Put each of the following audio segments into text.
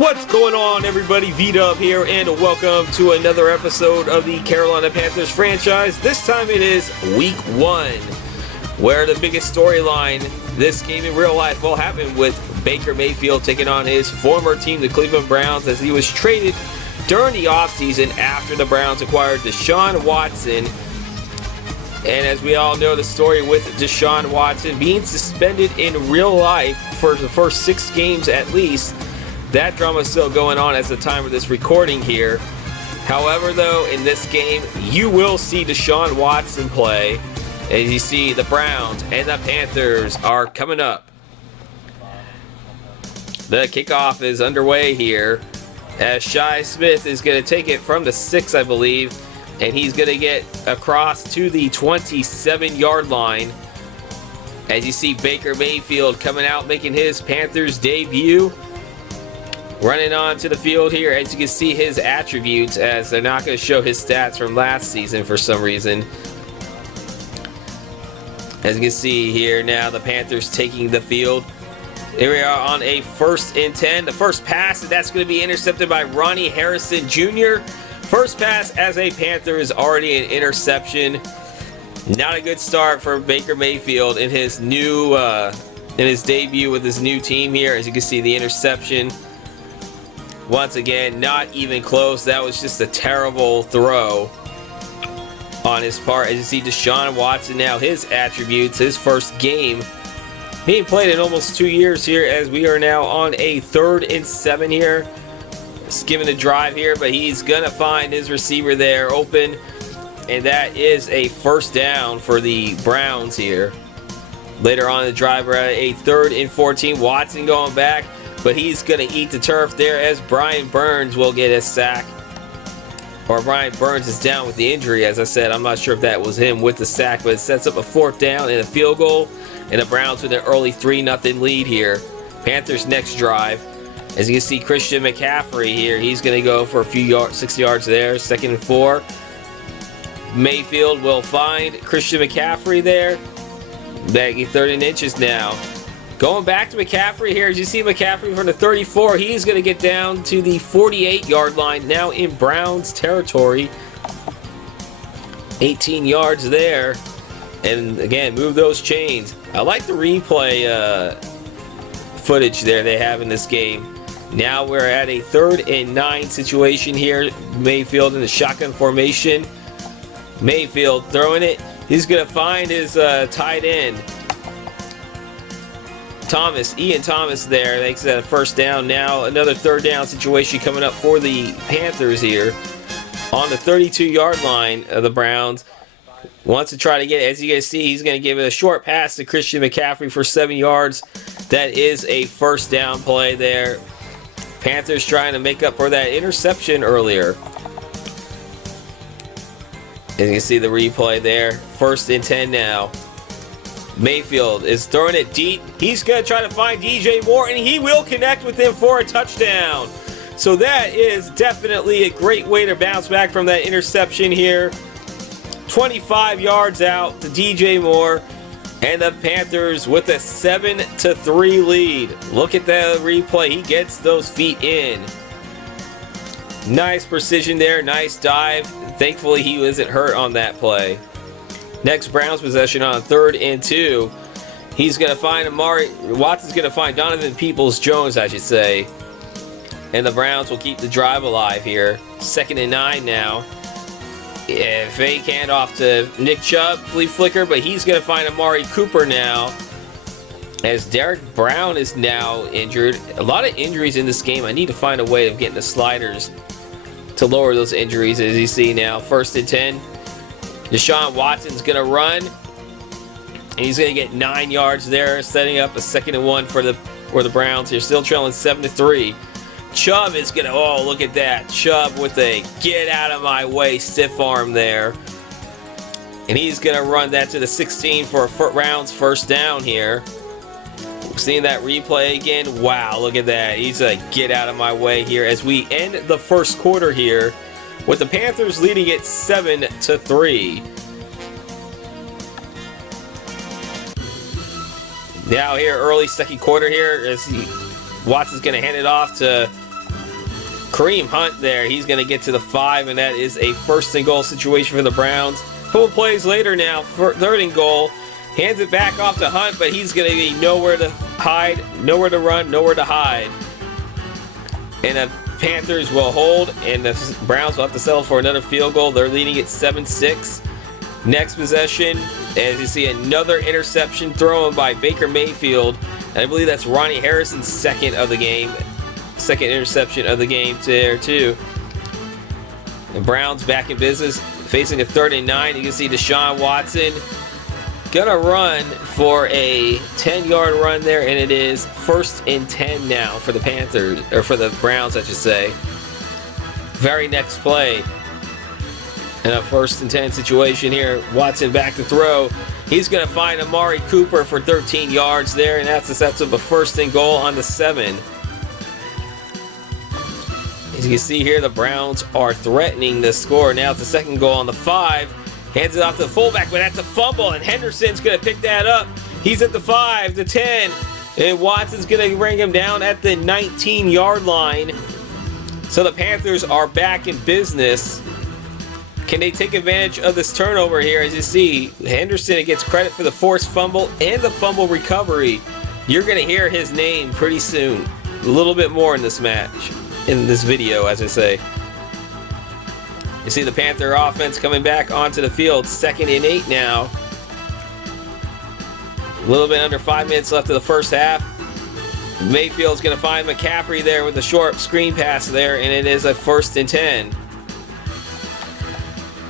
What's going on, everybody? V-Dub here, and welcome to another episode of the Carolina Panthers franchise. This time it is Week 1, where the biggest storyline this game in real life will happen with Baker Mayfield taking on his former team, the Cleveland Browns, as he was traded during the offseason after the Browns acquired Deshaun Watson. And as we all know, the story with Deshaun Watson being suspended in real life for the first 6 games at least. That drama is still going on at the time of this recording here. However, though, in this game, you will see Deshaun Watson play. As you see, the Browns and the Panthers are coming up. The kickoff is underway here, as Shi Smith is going to take it from the 6, I believe, and he's going to get across to the 27-yard line. As you see, Baker Mayfield coming out, making his Panthers debut. Running onto the field here, as you can see his attributes, as they're not going to show his stats from last season for some reason. As you can see here now, the Panthers taking the field. Here we are on a 1st and 10. The first pass, that's going to be intercepted by Ronnie Harrison Jr. First pass as a Panther is already an interception. Not a good start for Baker Mayfield in his new, in his debut with his new team here. As you can see, the interception. Once again, not even close. That was just a terrible throw on his part. As you see, Deshaun Watson now, his attributes, his first game. He played in almost 2 years here, as we are now on a 3rd and 7 here. Just giving a drive here, but he's going to find his receiver there open. And that is a first down for the Browns here. Later on in the drive, we're at a 3rd and 14. Watson going back. But he's going to eat the turf there, as Brian Burns will get a sack. Or Brian Burns is down with the injury, as I said. I'm not sure if that was him with the sack, but it sets up a 4th down and a field goal. And the Browns with an early 3-0 lead here. Panthers next drive. As you can see, Christian McCaffrey here. He's going to go for a few yards, 6 yards there. 2nd and 4. Mayfield will find Christian McCaffrey there. Baggy 3rd and inches now. Going back to McCaffrey here, as you see McCaffrey from the 34, he's going to get down to the 48-yard line, now in Browns territory. 18 yards there. And again, move those chains. I like the replay footage there they have in this game. Now we're at a 3rd and 9 situation here. Mayfield in the shotgun formation. Mayfield throwing it. He's going to find his tight end. Ian Thomas there, makes that a first down. Now another 3rd down situation coming up for the Panthers here. On the 32-yard line of the Browns. Wants to try to get it. As you guys see, he's going to give it a short pass to Christian McCaffrey for 7 yards. That is a first down play there. Panthers trying to make up for that interception earlier. As you can see the replay there. 1st and 10 now. Mayfield is throwing it deep. He's going to try to find DJ Moore, and he will connect with him for a touchdown. So that is definitely a great way to bounce back from that interception here. 25 yards out to DJ Moore, and the Panthers with a 7-3 lead. Look at the replay. He gets those feet in. Nice precision there. Nice dive. Thankfully, he wasn't hurt on that play. Next Browns possession on 3rd and 2. He's going to find Watson's going to find Donovan Peoples-Jones, I should say. And the Browns will keep the drive alive here. 2nd and 9 now. Fake handoff to Nick Chubb, flea flicker, but he's going to find Amari Cooper now. As Derek Brown is now injured. A lot of injuries in this game. I need to find a way of getting the sliders to lower those injuries, as you see now. 1st and 10. Deshaun Watson's going to run, and he's going to get 9 yards there, setting up a 2nd and 1 for the Browns. They're still trailing 7-3. Chubb is going to, oh, look at that. Chubb with a get out of my way stiff arm there. And he's going to run that to the 16 for a round's first down here. Seeing that replay again. Wow, look at that. He's a get out of my way here as we end the first quarter here, with the Panthers leading it 7-3. Now here, early second quarter here, as Watson's going to hand it off to Kareem Hunt there. He's going to get to the 5, and that is a 1st and goal situation for the Browns. A couple plays later now, 3rd and goal. Hands it back off to Hunt, but he's going to be nowhere to hide, nowhere to run, nowhere to hide. And the Panthers will hold, and the Browns will have to settle for another field goal. They're leading at 7-6. Next possession, as you see, another interception thrown by Baker Mayfield. And I believe that's Ronnie Harrison's 2nd of the game. 2nd interception of the game there, too. The Browns back in business, facing a 3rd and 9. You can see Deshaun Watson gonna run for a 10-yard run there, and it is 1st and 10 now for the Panthers, or for the Browns, I should say. Very next play. In a 1st and 10 situation here, Watson back to throw. He's going to find Amari Cooper for 13 yards there, and that sets up a 1st and goal on the 7. As you can see here, the Browns are threatening the score. Now it's the 2nd goal on the 5. Hands it off to the fullback, but that's a fumble, and Henderson's going to pick that up. He's at the 5, the 10, and Watson's going to bring him down at the 19-yard line. So the Panthers are back in business. Can they take advantage of this turnover here? As you see, Henderson gets credit for the forced fumble and the fumble recovery. You're going to hear his name pretty soon. A little bit more in this match, in this video, as I say. You see the Panther offense coming back onto the field. 2nd and 8 now. A little bit under 5 minutes left of the 1st half. Mayfield's going to find McCaffrey there with a short screen pass there, and it is a 1st and 10.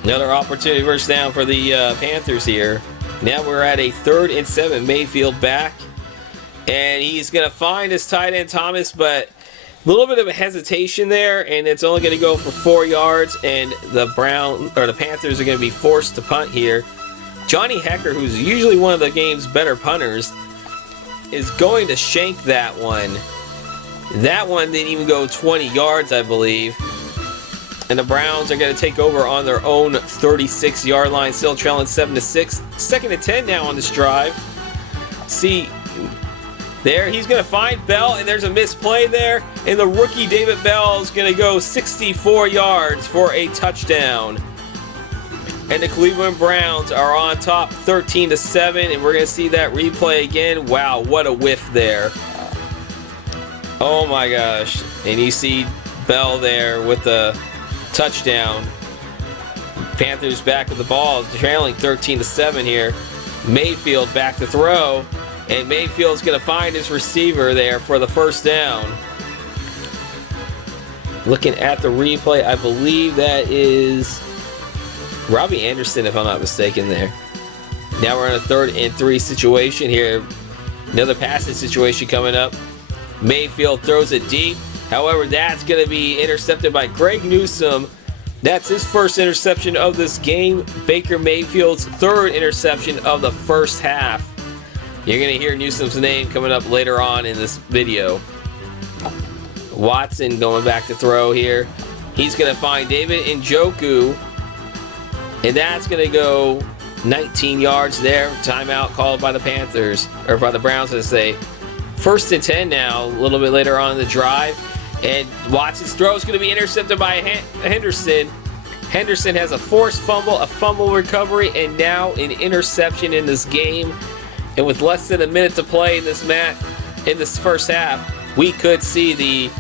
Another opportunity first down for the Panthers here. Now we're at a 3rd and 7. Mayfield back. And he's going to find his tight end Thomas, but a little bit of a hesitation there, and it's only going to go for 4 yards, and the Panthers are going to be forced to punt here. Johnny Hecker, who's usually one of the game's better punters, is going to shank that one. That one didn't even go 20 yards, I believe. And the Browns are going to take over on their own 36-yard line, still trailing 7-6. 2nd and 10 now on this drive. See, there he's going to find Bell, and there's a misplay there. And the rookie David Bell is going to go 64 yards for a touchdown. And the Cleveland Browns are on top 13-7, and we're going to see that replay again. Wow, what a whiff there. Oh my gosh. And you see Bell there with the touchdown. Panthers back with the ball, trailing 13-7 here. Mayfield back to throw, and Mayfield's going to find his receiver there for the 1st down. Looking at the replay, I believe that is Robbie Anderson, if I'm not mistaken there. Now we're in a 3rd and 3 situation here. Another passing situation coming up. Mayfield throws it deep. However, that's going to be intercepted by Greg Newsome. That's his 1st interception of this game. Baker Mayfield's 3rd interception of the 1st half. You're going to hear Newsome's name coming up later on in this video. Watson going back to throw here. He's going to find David Njoku. And that's going to go 19 yards there. Timeout called by the Panthers, or by the Browns, as they say. 1st and 10 now, a little bit later on in the drive. And Watson's throw is going to be intercepted by Henderson. Henderson has a forced fumble, a fumble recovery, and now an interception in this game. And with less than a minute to play in this match, in this 1st half, we could see the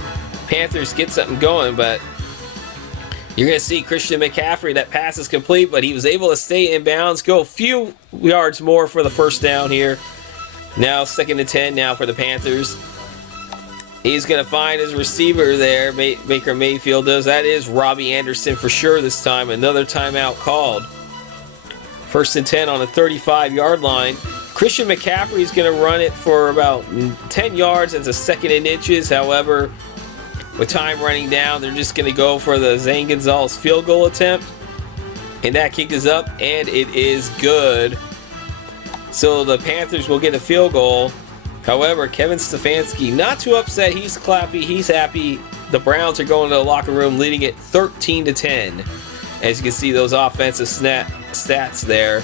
Panthers get something going. But you're going to see Christian McCaffrey, that pass is complete, but he was able to stay in bounds, go a few yards more for the 1st down here. Now 2nd and 10 now for the Panthers. He's going to find his receiver there. Baker Mayfield does. That is Robbie Anderson for sure this time. Another timeout called. 1st and 10 on the 35-yard line. Christian McCaffrey is going to run it for about 10 yards. It's a 2nd and inches. However, with time running down, they're just going to go for the Zane Gonzalez field goal attempt. And that kick is up, and it is good. So the Panthers will get a field goal. However, Kevin Stefanski, not too upset. He's clappy. He's happy. The Browns are going to the locker room leading it 13-10. As you can see, those offensive stats there.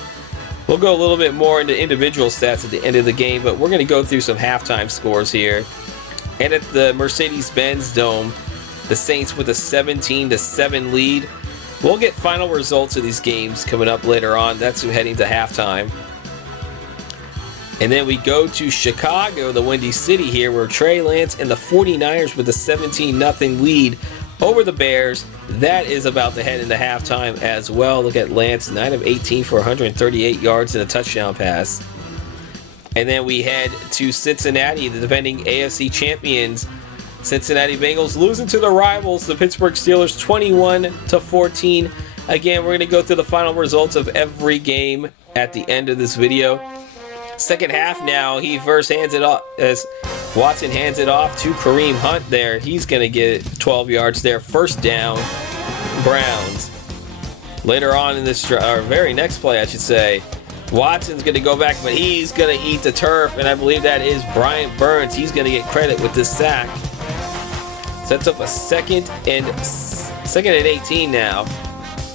We'll go a little bit more into individual stats at the end of the game, but we're going to go through some halftime scores here. And at the Mercedes-Benz Dome, The Saints with a 17-7 lead. We'll get final results of these games coming up later on. That's heading to halftime. And then we go to Chicago, the Windy City here, where Trey Lance and the 49ers with a 17-0 lead over the Bears. That is about to head into halftime as well. Look at Lance, 9 of 18 for 138 yards and a touchdown pass. And then we head to Cincinnati, the defending AFC champions. Cincinnati Bengals losing to their rivals, the Pittsburgh Steelers, 21-14. Again, we're going to go through the final results of every game at the end of this video. Second half now, he first hands it off as Watson hands it off to Kareem Hunt there. He's going to get 12 yards there. First down, Browns. Later on in this, or very next play, I should say, Watson's going to go back, but he's going to eat the turf, and I believe that is Brian Burns. He's going to get credit with this sack. Sets up a second and 18 now.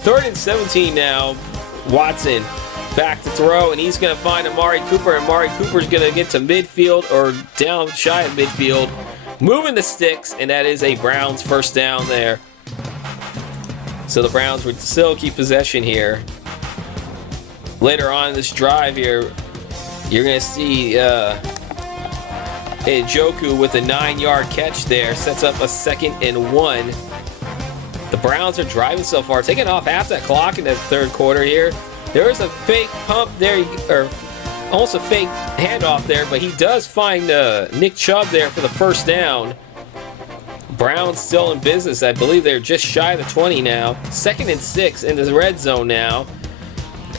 3rd and 17 now. Watson back to throw, and he's going to find Amari Cooper. Amari Cooper's going to get to midfield or down shy of midfield, moving the sticks, and that is a Browns first down there. So the Browns would still keep possession here. Later on in this drive here, you're going to see Njoku with a 9-yard catch there. Sets up a 2nd and 1. The Browns are driving so far, taking off half that clock in the third quarter here. There is a fake pump there, or almost a fake handoff there, but he does find Nick Chubb there for the first down. Browns still in business. I believe they're just shy of the 20 now. 2nd and 6 in the red zone now.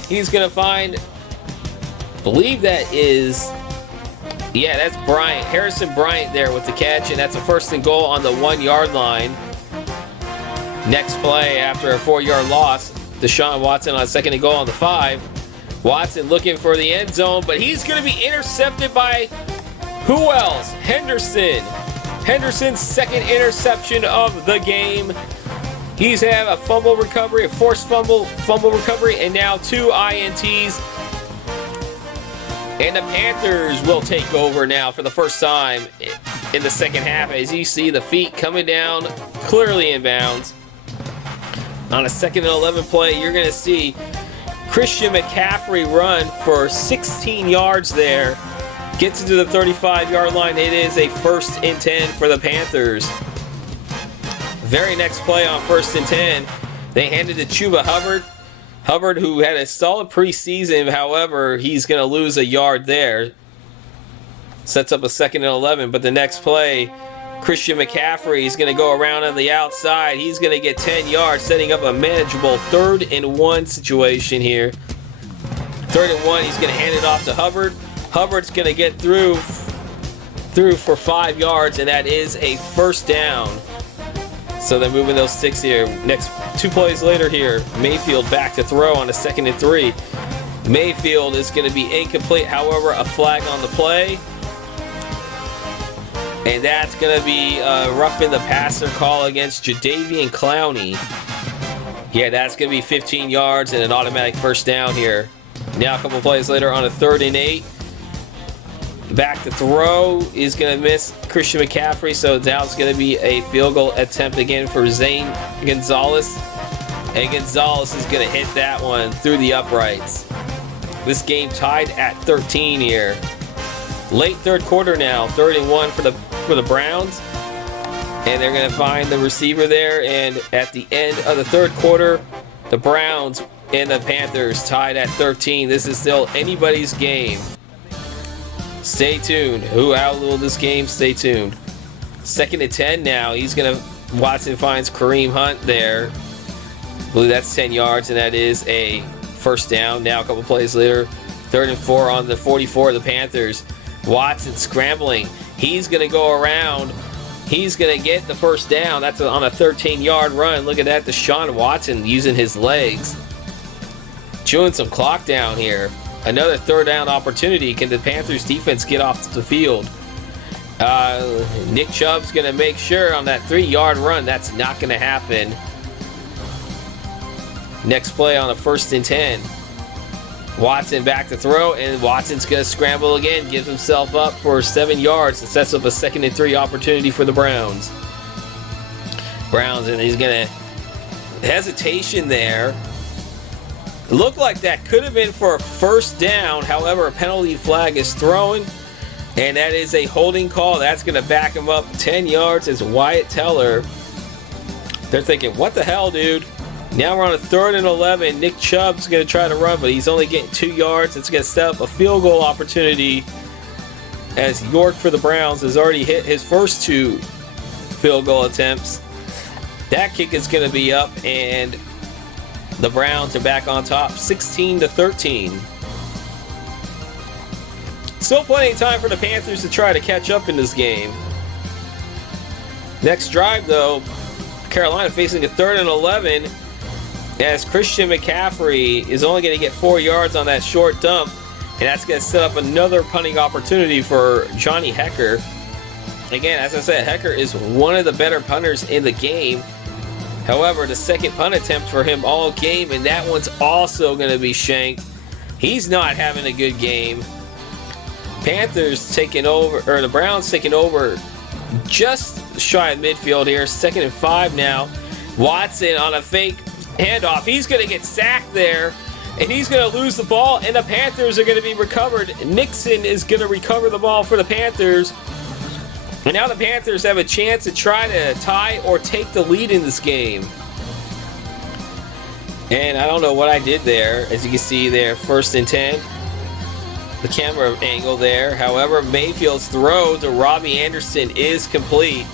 He's going to find, I believe that is, yeah, that's Bryant. Harrison Bryant there with the catch, and that's a 1st and goal on the 1-yard line. Next play after a 4-yard loss, Deshaun Watson on 2nd and goal on the 5. Watson looking for the end zone, but he's going to be intercepted by who else? Henderson. Henderson's 2nd interception of the game. He's had a fumble recovery, a forced fumble recovery, and now 2 INTs. And the Panthers will take over now for the first time in the second half. As you see the feet coming down, clearly inbounds. On a 2nd and 11 play, you're going to see Christian McCaffrey run for 16 yards there. Gets into the 35-yard line. It is a 1st and 10 for the Panthers. Very next play on 1st and 10, they handed to Chuba Hubbard. Hubbard, who had a solid preseason, however, he's going to lose a yard there. Sets up a 2nd and 11, but the next play, Christian McCaffrey is going to go around on the outside. He's going to get 10 yards, setting up a manageable 3rd and 1 situation here. 3rd and 1, he's going to hand it off to Hubbard. Hubbard's going to get through for 5 yards, and that is a first down. So they're moving those sticks here. Next 2 plays later here, Mayfield back to throw on a 2nd and 3. Mayfield is going to be incomplete, however, a flag on the play. And that's going to be roughing the passer call against Jadeveon Clowney. Yeah, that's going to be 15 yards and an automatic first down here. Now a couple plays later on a 3rd and 8. Back to throw is going to miss Christian McCaffrey, so now it's going to be a field goal attempt again for Zane Gonzalez. And Gonzalez is going to hit that one through the uprights. This game tied at 13 here. Late third quarter now, 3rd and 1 for the Browns. And they're going to find the receiver there, and at the end of the third quarter, the Browns and the Panthers tied at 13. This is still anybody's game. Stay tuned. How will this game? Stay tuned. 2nd and 10 now. Watson finds Kareem Hunt there. I believe that's 10 yards, and that is a first down. Now a couple plays later, 3rd and 4 on the 44 of the Panthers. Watson scrambling. He's going to go around. He's going to get the first down. That's on a 13-yard run. Look at that. Deshaun Watson using his legs. Chewing some clock down here. Another 3rd down opportunity. Can the Panthers defense get off the field? Nick Chubb's going to make sure on that 3-yard run that's not going to happen. Next play on a 1st and 10. Watson back to throw, and Watson's going to scramble again, gives himself up for 7 yards, and sets up a 2nd and 3 opportunity for the Browns. Browns, and he's going to hesitation there. It looked like that could have been for a first down. However, a penalty flag is thrown, and that is a holding call. That's going to back him up 10 yards as Wyatt Teller. They're thinking, what the hell, dude? Now we're on a 3rd and 11. Nick Chubb's going to try to run, but he's only getting 2 yards. It's going to set up a field goal opportunity as York for the Browns has already hit his first 2 field goal attempts. That kick is going to be up, and the Browns are back on top, 16-13. Still plenty of time for the Panthers to try to catch up in this game. Next drive, though, Carolina facing a 3rd and 11 as Christian McCaffrey is only going to get 4 yards on that short dump, and that's going to set up another punting opportunity for Johnny Hecker. Again, as I said, Hecker is one of the better punters in the game. However, the second punt attempt for him all game, and that one's also going to be shanked. He's not having a good game. Panthers taking over, or the Browns taking over just shy of midfield here. 2nd and 5 now. Watson on a fake handoff. He's going to get sacked there, and he's going to lose the ball, and the Panthers are going to be recovered. Nixon is going to recover the ball for the Panthers. And now the Panthers have a chance to try to tie or take the lead in this game. And I don't know what I did there. As you can see there, 1st and 10. The camera angle there. However, Mayfield's throw to Robbie Anderson is complete.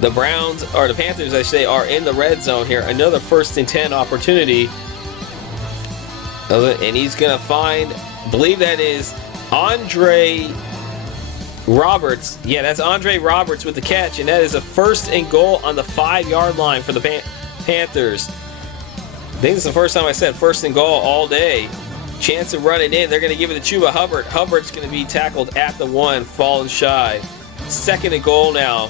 The Browns, or the Panthers, I say, are in the red zone here. Another 1st and 10 opportunity. And he's going to find, I believe that is Andre Roberts. Yeah, that's Andre Roberts with the catch, and that is a 1st and goal on the 5-yard line for the Panthers. I think it's the first time I said 1st and goal all day. Chance of running in. They're going to give it to Chuba Hubbard. Hubbard's going to be tackled at the 1, falling shy. 2nd and goal now.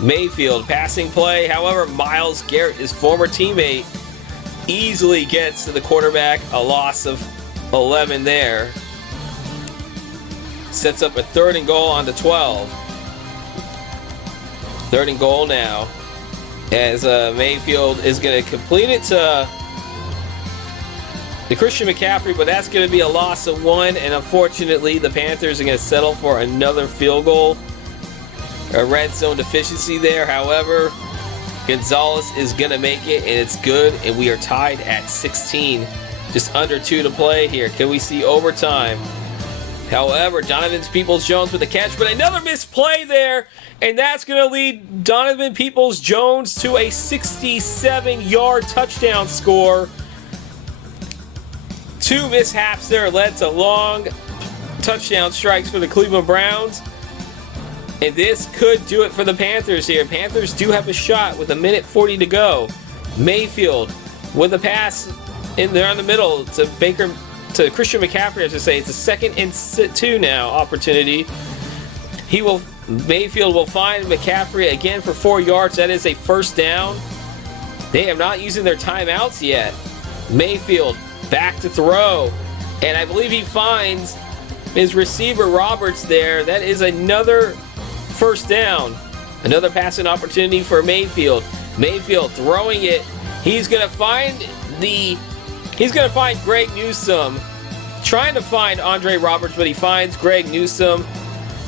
Mayfield passing play. However, Myles Garrett, his former teammate, easily gets to the quarterback. A loss of 11 there. Sets up a 3rd and goal on the 12. 3rd and goal now, as Mayfield is going to complete it to the Christian McCaffrey, but that's going to be a loss of 1, and unfortunately the Panthers are going to settle for another field goal. A red zone deficiency there. However, Gonzalez is going to make it, and it's good, and we are tied at 16. Just under 2 to play here. Can we see overtime? However, Donovan Peoples-Jones with the catch, but another missed play there, and that's going to lead Donovan Peoples-Jones to a 67-yard touchdown score. 2 mishaps there led to long touchdown strikes for the Cleveland Browns, and this could do it for the Panthers here. Panthers do have a shot with 1:40 to go. Mayfield with a pass in there in the middle to Christian McCaffrey, as I say. It's a 2nd and 2 now opportunity. Mayfield will find McCaffrey again for 4 yards. That is a 1st down. They are not using their timeouts yet. Mayfield back to throw, and I believe he finds his receiver Roberts there. That is another 1st down. Another passing opportunity for Mayfield. Mayfield throwing it. He's gonna find Greg Newsome, trying to find Andre Roberts, but he finds Greg Newsome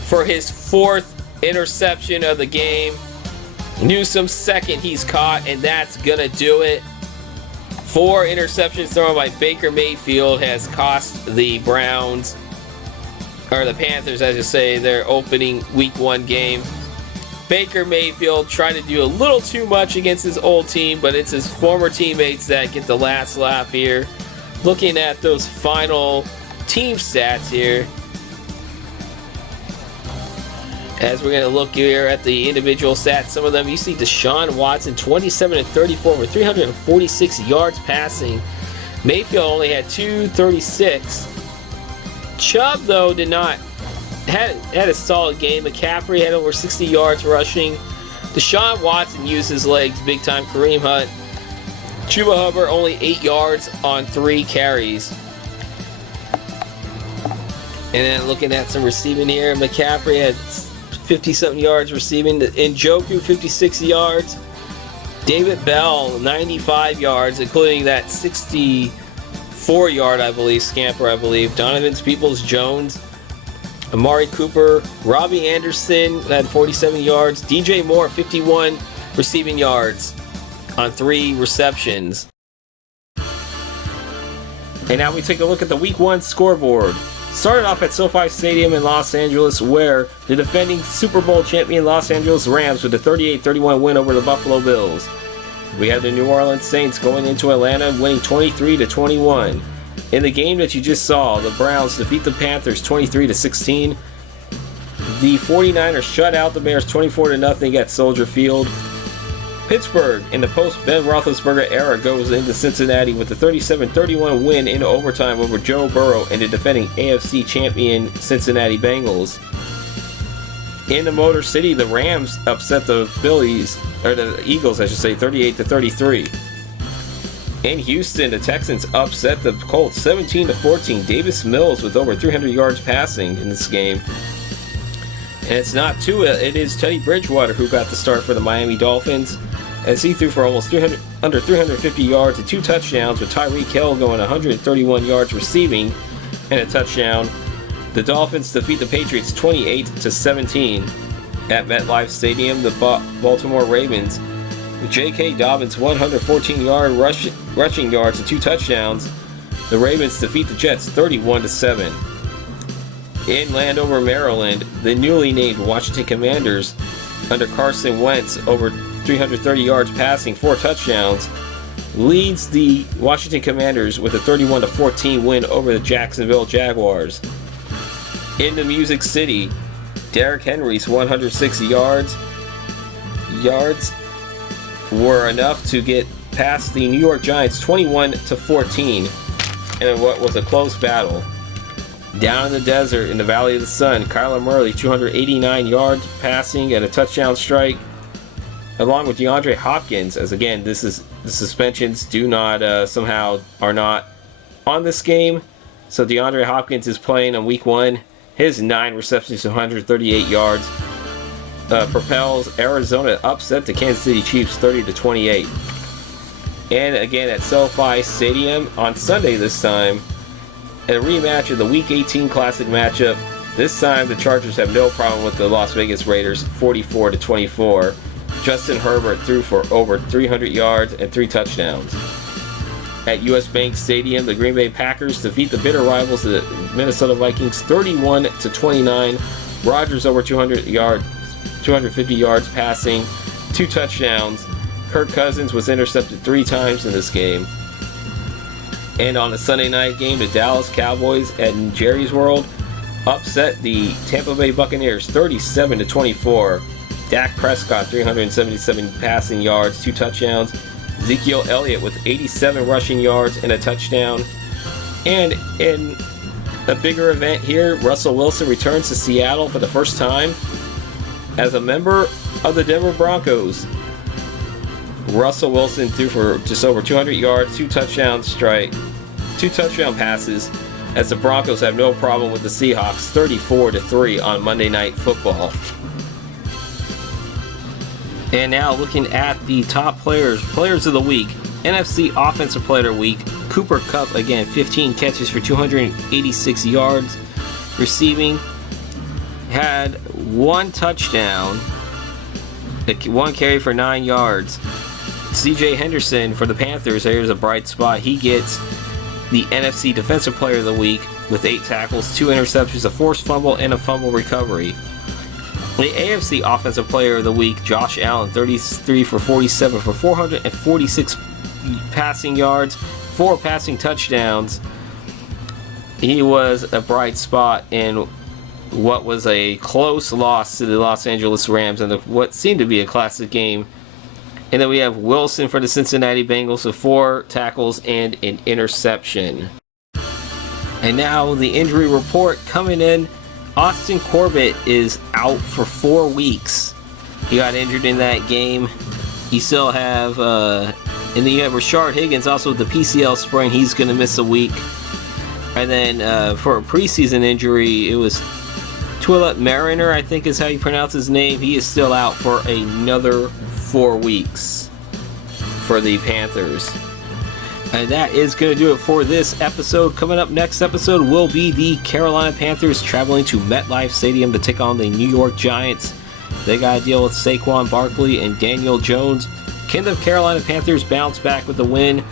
for his 4th interception of the game. Newsome's 2nd he's caught, and that's gonna do it. 4 interceptions thrown by Baker Mayfield has cost the Browns, or the Panthers, as you say, their opening Week 1 game. Baker Mayfield tried to do a little too much against his old team, but it's his former teammates that get the last laugh here. Looking at those final team stats here, as we're going to look here at the individual stats, some of them, you see Deshaun Watson, 27-34 with 346 yards passing. Mayfield only had 236. Chubb, though, had a solid game. McCaffrey had over 60 yards rushing. Deshaun Watson used his legs big time. Kareem Hunt. Chuba Hubbard only 8 yards on 3 carries. And then looking at some receiving here, McCaffrey had 50-something yards receiving. Njoku, 56 yards. David Bell, 95 yards, including that 64-yard, I believe, scamper, I believe. Donovan Peoples-Jones, Amari Cooper, Robbie Anderson had 47 yards. DJ Moore, 51 receiving yards on 3 receptions. And now we take a look at the Week 1 scoreboard. Started off at SoFi Stadium in Los Angeles, where the defending Super Bowl champion Los Angeles Rams with a 38-31 win over the Buffalo Bills. We have the New Orleans Saints going into Atlanta, winning 23-21. In the game that you just saw, the Browns defeat the Panthers 23-16. The 49ers shut out the Bears 24-0 at Soldier Field. Pittsburgh, in the post-Ben Roethlisberger era, goes into Cincinnati with a 37-31 win in overtime over Joe Burrow and the defending AFC champion Cincinnati Bengals. In the Motor City, the Rams upset the Eagles, I should say, 38-33. In Houston, the Texans upset the Colts 17-14. Davis Mills with over 300 yards passing in this game. And it's not Tua, it is Teddy Bridgewater who got the start for the Miami Dolphins, as he threw for almost under 350 yards and 2 touchdowns, with Tyreek Hill going 131 yards receiving and a touchdown. The Dolphins defeat the Patriots 28-17 at MetLife Stadium. The Baltimore Ravens, with J.K. Dobbins 114-yard rushing yards and 2 touchdowns. The Ravens defeat the Jets 31-7. In Landover, Maryland, the newly named Washington Commanders under Carson Wentz over 330 yards passing, 4 touchdowns, leads the Washington Commanders with a 31-14 win over the Jacksonville Jaguars. In the Music City, Derrick Henry's 160 yards were enough to get past the New York Giants 21-14 in what was a close battle. Down in the desert, in the Valley of the Sun, Kyler Murray, 289 yards passing and a touchdown strike, along with DeAndre Hopkins, as again, the suspensions do not are not on this game. So DeAndre Hopkins is playing on Week 1. His 9 receptions, 138 yards, propels Arizona upset the Kansas City Chiefs 30-28. And again at SoFi Stadium on Sunday this time, a rematch of the Week 18 Classic matchup. This time the Chargers have no problem with the Las Vegas Raiders, 44-24. Justin Herbert threw for over 300 yards and 3 touchdowns. At US Bank Stadium, the Green Bay Packers defeat the bitter rivals, the Minnesota Vikings, 31-29. Rodgers over 250 yards passing, 2 touchdowns. Kirk Cousins was intercepted 3 times in this game. And on the Sunday night game, the Dallas Cowboys at Jerry's World upset the Tampa Bay Buccaneers 37-24. Dak Prescott, 377 passing yards, 2 touchdowns. Ezekiel Elliott with 87 rushing yards and a touchdown. And in a bigger event here, Russell Wilson returns to Seattle for the first time as a member of the Denver Broncos. Russell Wilson threw for just over 200 yards, 2 touchdown passes, as the Broncos have no problem with the Seahawks, 34-3 on Monday Night Football. And now looking at the top players of the week. NFC Offensive Player of the Week, Cooper Kupp, again, 15 catches for 286 yards receiving. Had 1 touchdown, 1 carry for 9 yards. CJ Henderson for the Panthers, here's a bright spot. He gets the NFC Defensive Player of the Week with 8 tackles, 2 interceptions, a forced fumble, and a fumble recovery. The AFC Offensive Player of the Week, Josh Allen, 33 for 47 for 446 passing yards, 4 passing touchdowns. He was a bright spot in what was a close loss to the Los Angeles Rams and what seemed to be a classic game. And then we have Wilson for the Cincinnati Bengals with 4 tackles and an interception. And now the injury report coming in. Austin Corbett is out for 4 weeks. He got injured in that game. You still have, and then you have Rashard Higgins also with the PCL sprain. He's going to miss a week. And then for a preseason injury, it was Twillett Mariner, I think is how you pronounce his name. He is still out for another 4 weeks for the Panthers. And that is going to do it for this episode. Coming up next episode will be the Carolina Panthers traveling to MetLife Stadium to take on the New York Giants. They got to deal with Saquon Barkley and Daniel Jones. Can the Carolina Panthers bounce back with a win?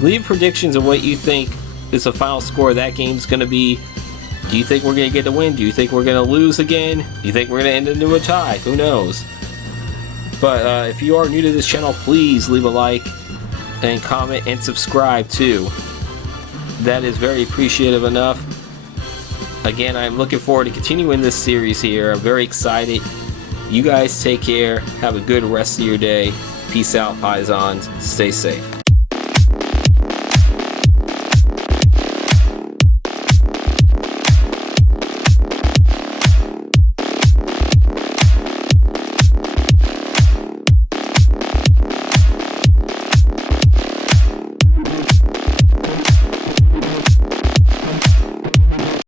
Leave predictions of what you think is the final score of that game is going to be. Do you think we're going to get a win? Do you think we're going to lose again? Do you think we're going to end into a tie? Who knows? But if you are new to this channel, please leave a like and comment and subscribe too. That is very appreciative enough. Again, I'm looking forward to continuing this series here. I'm very excited. You guys take care. Have a good rest of your day. Peace out, Pisons. Stay safe.